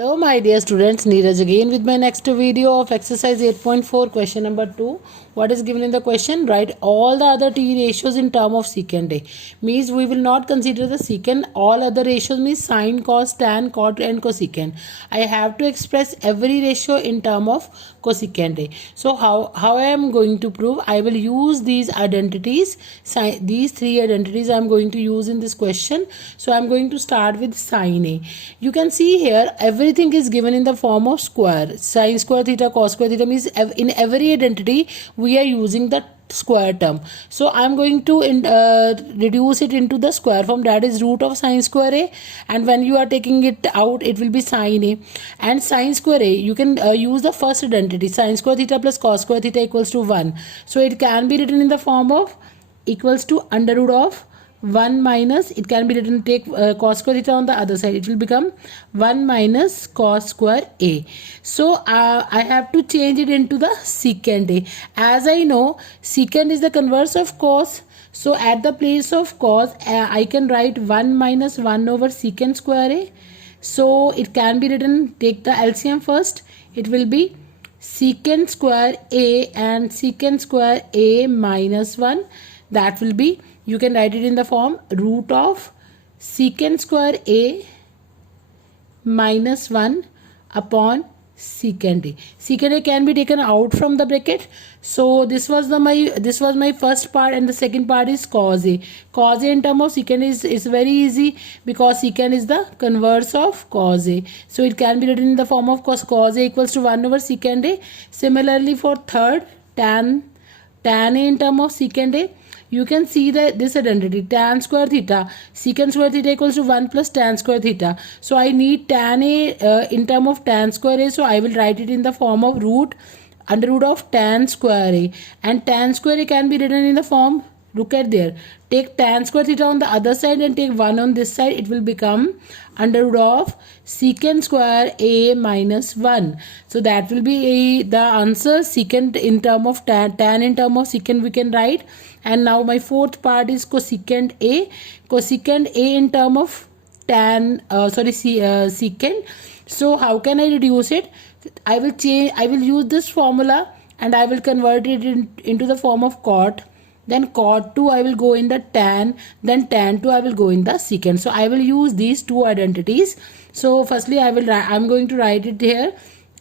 Hello my dear students, Neeraj again with my next video of exercise 8.4 question number 2. What is given in the question? Write all the other t ratios in term of secant A. Means we will not consider the secant. All other ratios means sine, cos, tan, cot and cosecant. I have to express every ratio in term of cosecant A. So how I am going to prove? I will use these identities. These three identities I am going to use in this question. So I am going to start with sine A. You can see here everything is given in the form of square. Sine square theta, cos square theta means in every identity we are using the square term. So I am going to reduce it into the square form, that is root of sine square A, and when you are taking it out it will be sine A. And sine square A, you can use the first identity, sine square theta plus cos square theta equals to 1. So it can be written in the form of equals to under root of 1 minus, it can be written, take cos square theta on the other side, it will become 1 minus cos square A. So I have to change it into the secant A. As I know secant is the converse of cos, so at the place of cos I can write 1 minus 1 over secant square A. So it can be written, take the LCM first, it will be secant square A and secant square A minus 1, that will be, you can write it in the form root of secant square A minus 1 upon secant A. Secant A can be taken out from the bracket. So this was my first part, and the second part is cos A. Cos A in terms of secant is very easy because secant is the converse of cos A. So it can be written in the form of cos A equals to 1 over secant A. Similarly for third, tan A in terms of secant A, you can see that this identity tan square theta, secant square theta equals to 1 plus tan square theta. So I need tan A in term of tan square A, so I will write it in the form of root under root of tan square A, and tan square A can be written in the form, look at there, take tan square theta on the other side and take 1 on this side, it will become under root of secant square A minus 1. So that will be the answer. Secant in term of tan in term of secant we can write. And now my fourth part is cosecant A. Cosecant A in term of secant. So how can I reduce it? I will use this formula and I will convert it into the form of cot. Then cot 2 I will go in the tan, then tan 2 I will go in the secant. So I will use these two identities. So firstly I'm going to write it here.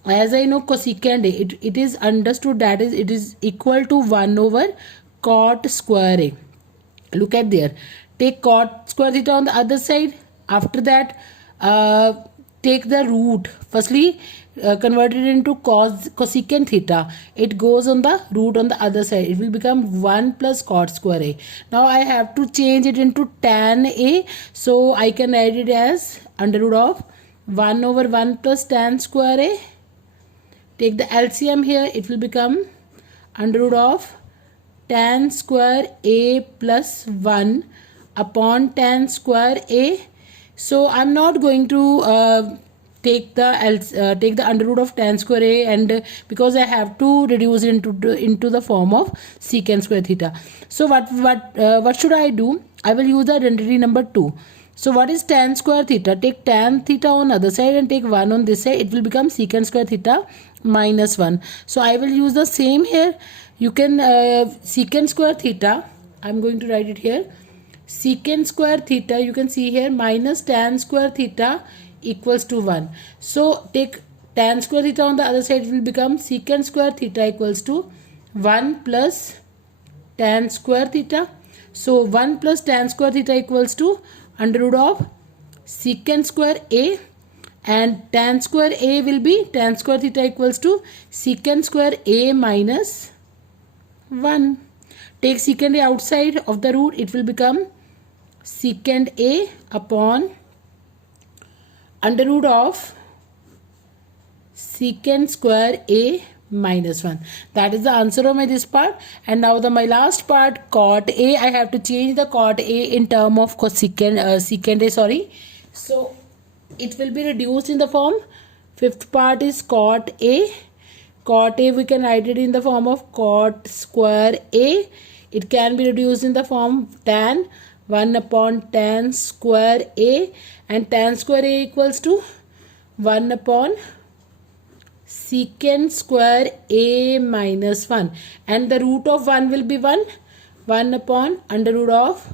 As I know cosecant A, it is understood that it is equal to 1 over cot square A. Look at there, take cot square theta on the other side. After that take the root, firstly convert it into cosecant theta, it goes on the root on the other side, it will become 1 plus cot square A. Now I have to change it into tan A, so I can write it as under root of 1 over 1 plus tan square A. Take the LCM here, it will become under root of tan square A plus 1 upon tan square A. So I'm not going to take the under root of tan square A, and because I have to reduce it into the form of secant square theta. So what should I do? I will use the identity number 2. So what is tan square theta? Take tan theta on other side and take 1 on this side, it will become secant square theta minus 1. So I will use the same here. You can secant square theta, I'm going to write it here, secant square theta, you can see here, minus tan square theta equals to 1. So take tan square theta on the other side, it will become secant square theta equals to 1 plus tan square theta. So 1 plus tan square theta equals to under root of secant square A, and tan square A will be tan square theta equals to secant square A minus 1. Take secant A outside of the root, it will become secant A upon under root of secant square A minus 1. That is the answer of this part. And now my last part, cot A, I have to change the cot A in term of secant A, sorry. So it will be reduced in the form, fifth part is cot A. Cot A we can write it in the form of cot square A. It can be reduced in the form tan 1 upon tan square A, and tan square A equals to 1 upon secant square a minus 1, and the root of 1 will be 1 upon under root of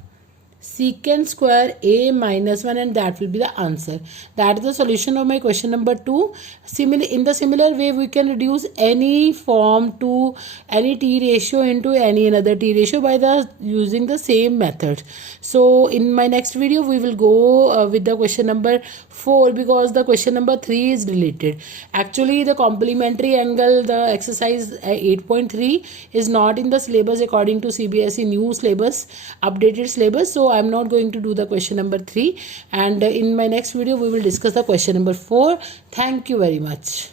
secant square a minus 1, and that will be the answer. That is the solution of my question number 2. In the similar way, we can reduce any form to any t ratio into any another t ratio by using the same method. So in my next video we will go with the question number 4, because the question number 3 is related. Actually the complementary angle, the exercise 8.3 is not in the syllabus according to CBSE new syllabus, updated syllabus. So I am not going to do the question number 3, and in my next video we will discuss the question number 4. Thank you very much.